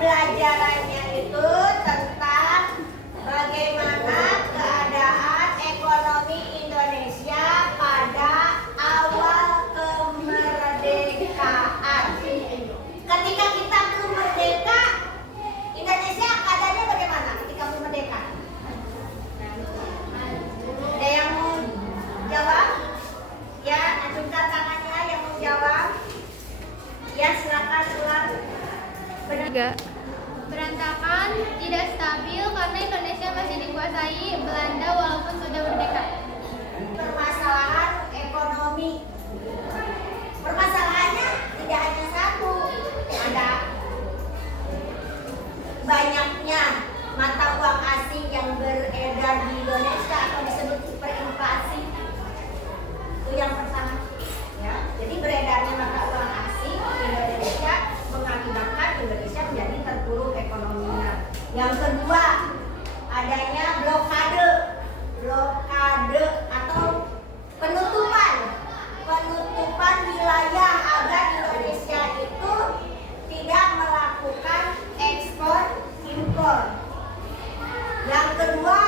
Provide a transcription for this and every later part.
Pembelajarannya itu tentang bagaimana keadaan ekonomi Indonesia pada awal kemerdekaan. Ketika kita belum merdeka, Indonesia keadaannya bagaimana ketika belum merdeka? Ada yang mau jawab? Ya, acungkan tangannya yang mau jawab. Ya, silakan ulang. Berantakan, tidak stabil karena Indonesia masih dikuasai Belanda walaupun sudah merdeka. Permasalahan ekonomi. Permasalahannya tidak hanya satu, ada banyaknya mata uang asing yang beredar di Indonesia atau disebut hiperinflasi. Itu yang pertama. Ya, jadi beredarnya mata uang asing di Indonesia mengakibatkan Indonesia menjadi terpuruk ekonominya. Yang kedua, adanya blokade atau penutupan wilayah agar Indonesia itu tidak melakukan ekspor impor. Yang kedua,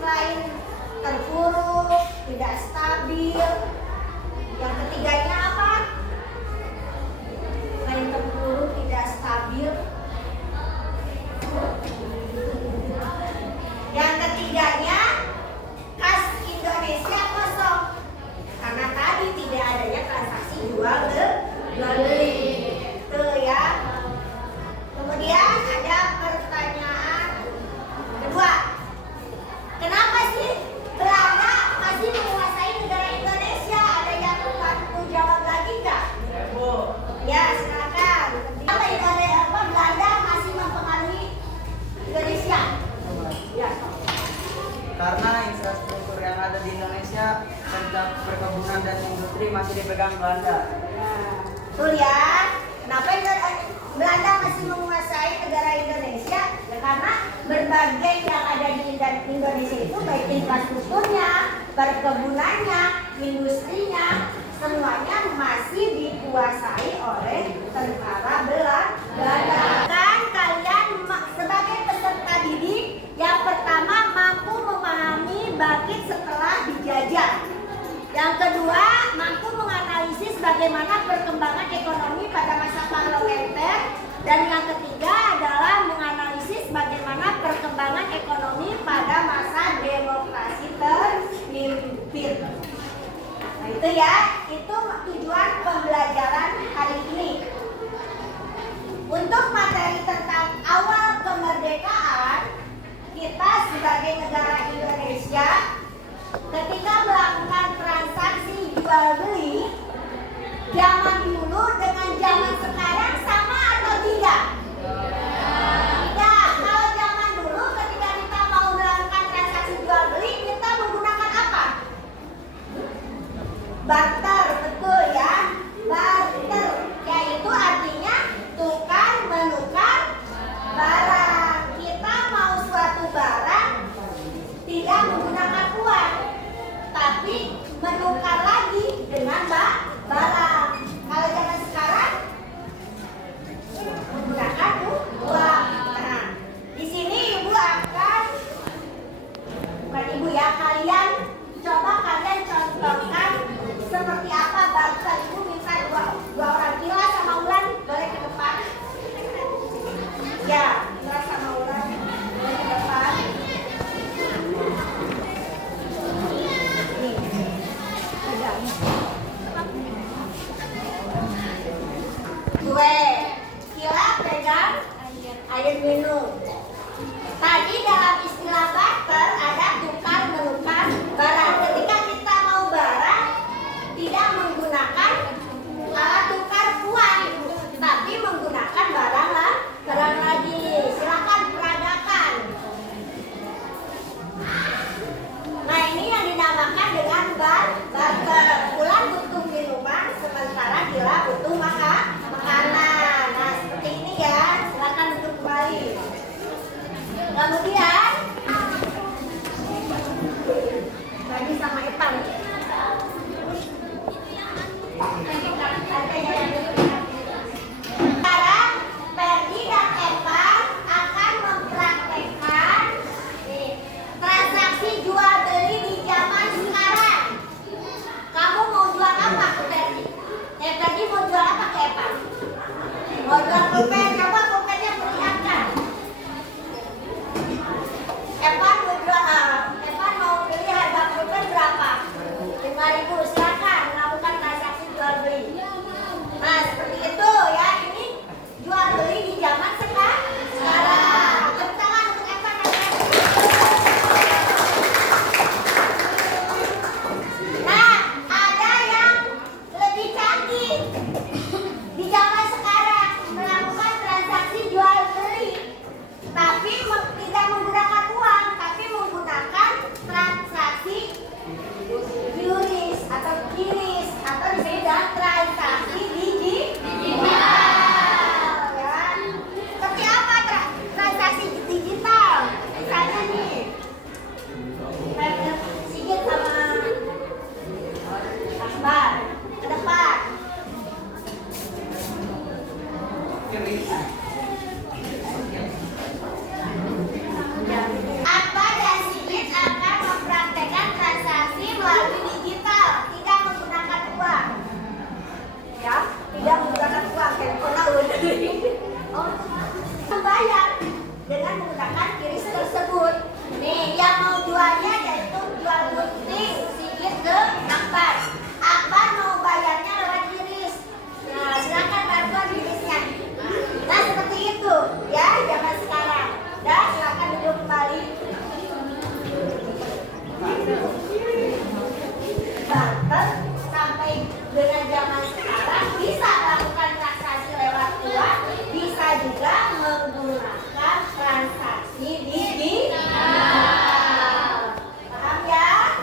selain terpuruk, tidak stabil, yang ketiganya apa? Selain terpuruk, tidak stabil, yang ketiganya kas Indonesia kosong karena tadi tidak adanya transaksi jual beli. Tuh ya. Kemudian ada pertanyaan kedua, kenapa sih Belanda masih menguasai negara Indonesia? Ada yang bantu jawab lagi nggak? Ya, silakan. Kenapa Belanda masih mempengaruhi Indonesia? Ya. Karena infrastruktur yang ada di Indonesia tentang perkebunan dan industri masih dipegang Belanda. Betul ya. Kenapa Belanda masih menguasai negara Indonesia? Ya, karena berbagai yang ada di Indonesia itu baik infrastrukturnya, perkebunannya, industrinya, semuanya masih dikuasai oleh tentara Belanda. Kan kalian sebagai peserta didik yang pertama mampu memahami bangkit setelah dijajah. Yang kedua, mampu menganalisis bagaimana perkembangan ekonomi pada masa parlementer. Dan yang ketiga adalah menganalisis bagaimana perkembangan ekonomi pada masa demokrasi terpimpin. Nah itu ya, itu tujuan pembelajaran hari ini. Untuk materi tentang awal kemerdekaan, kita sebagai negara Indonesia ketika melakukan transaksi jual beli zaman dulu dengan zaman sekarang sama atau tidak? Tidak. Kalau zaman dulu ketika kita mau melakukan transaksi jual beli, kita menggunakan apa? Barter, betul ya. Barter, yaitu artinya tukar menukar barang. Kita mau suatu barang tidak menggunakan uang, tapi menukar lagi dengan barang. Kalau zaman sekarang menggunakan uang. Nah, di sini ibu akan, bukan ibu ya, kalian contohkan seperti apa barter. Ibu minta dua orang, Kila sama Ulan boleh ke depan. Ya, Kila sama Ulan boleh ke depan. Gue Kila pegang air minum. Tadi dalam istilah barter ada tukar menukar barang. Ketika kita mau barang, tidak menggunakan alat tukar uang, tapi menggunakan barang lagi. Silakan peragakan. Nah ini yang dinamakan dengan barter. Ulan butuh minuman, sementara Kila butuh makanan. Nah seperti ini ya. Silakan untuk kembali. Kemudian lagi sama Epan. Sekarang Ferdi dan Epan dengan menggunakan kiris tersebut. Nih, yang mau jualnya yaitu jual gunting Sigit ke Akbar. Akbar mau bayarnya lewat kiris. Nah, silakan bantuan kirisnya. Nah, seperti itu ya zaman sekarang. Dan silakan duduk kembali. Barter sampai dengan zaman sekarang bisa melakukan transaksi lewat uang, bisa juga menggunakan transaksi digital. Paham ya?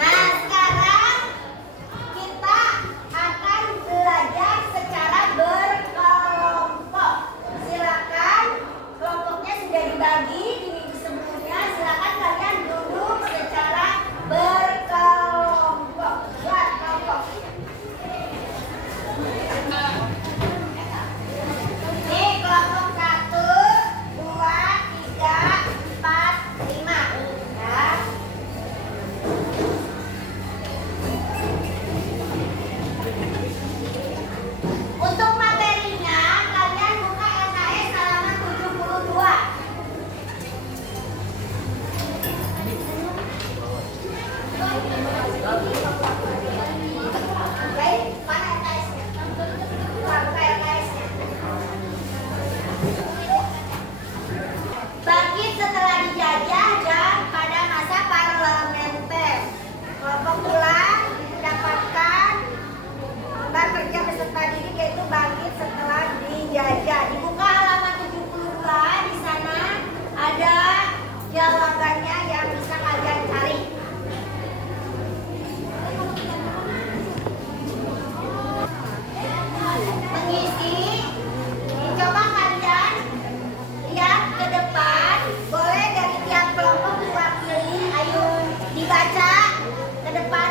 Nah, sekarang kita akan belajar secara berkelompok. Silakan, kelompoknya sudah dibagi di minggu sebelumnya. Silakan kalian duduk secara berkelompok. Buat kelompok. Nih, kelompok 1, 2, 3, 4, 5. Ya. Untuk materinya, kalian buka LKS halaman 72. Oke, mana LKS-nya? Buka LKS-nya. Bangkit setelah dijajah dan pada masa parlementer. Kelompok tulang mendapatkan lembar kerja peserta didik yaitu bangkit setelah dijajah. Dibuka halaman 72, di sana ada jawabannya yang bisa kalian cari. Mengisi, coba kalian lihat ke depan, boleh dari tiap kelompok diwakili. Ayo dibaca ke depan.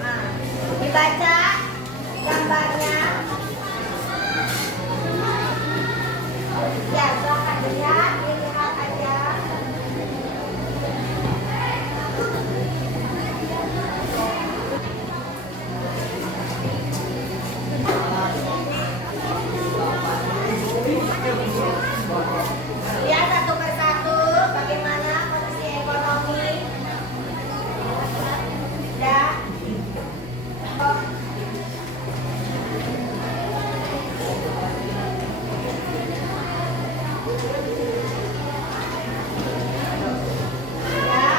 Nah, dibaca gambarnya. Ya, silakan dilihat aja. Lihat satu persatu bagaimana kondisi ekonomi. Ya. Oh. Ya.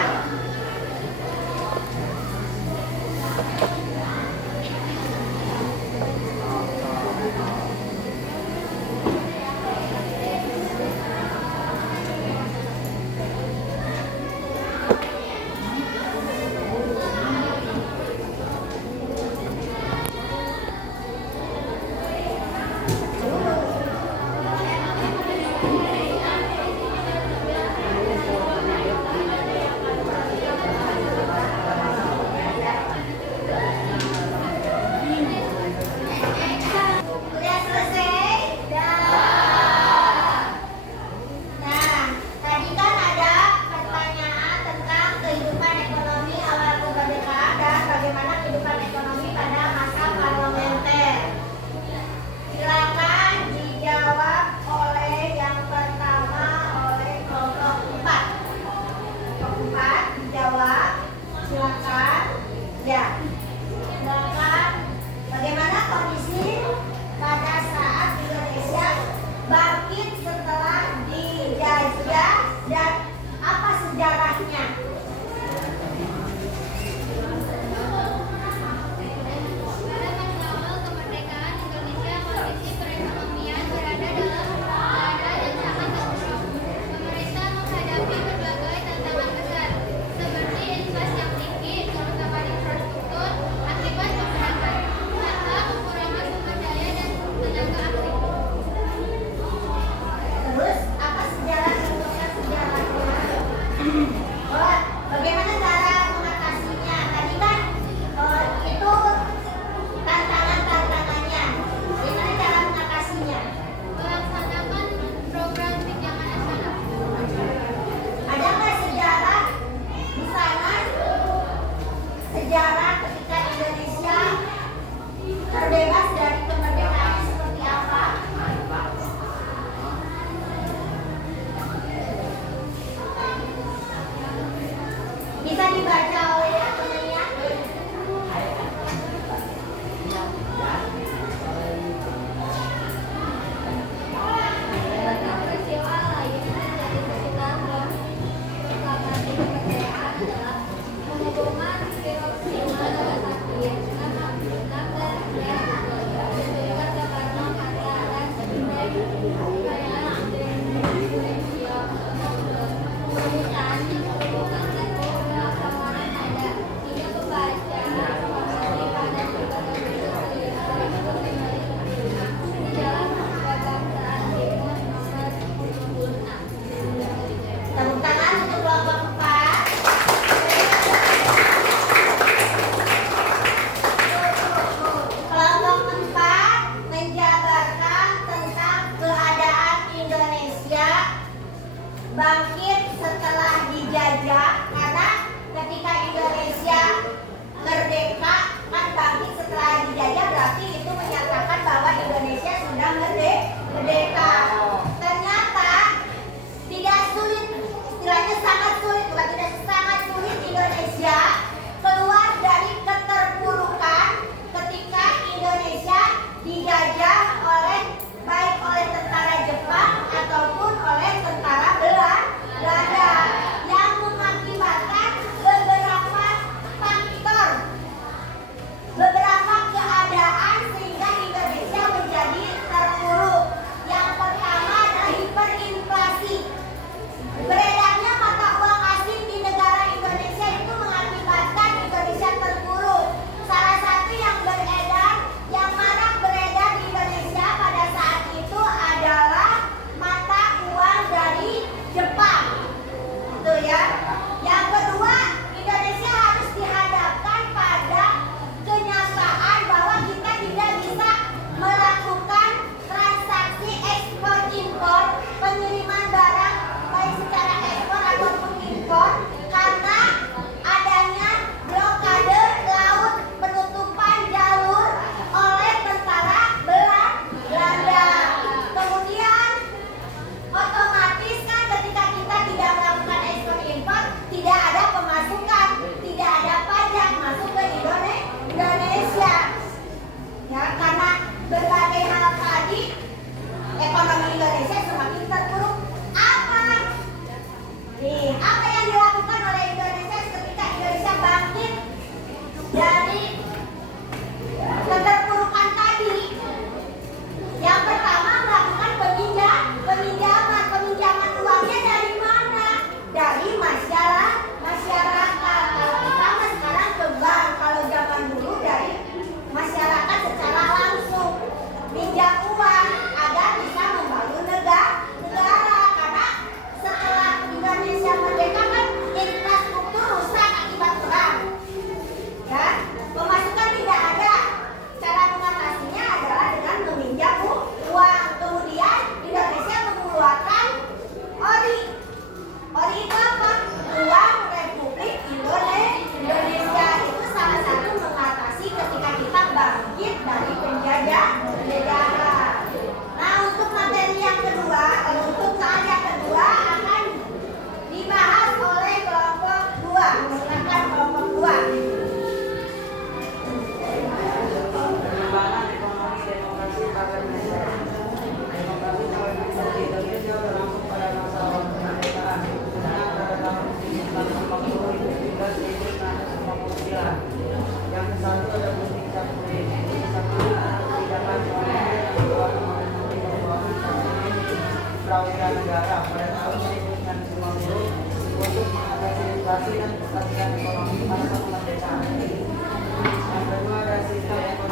prawira negara pada tahun 1950 untuk mengatasi inflasi dan kestabilan ekonomi pasca kemerdekaan. Yang kedua adalah sistem ekonomi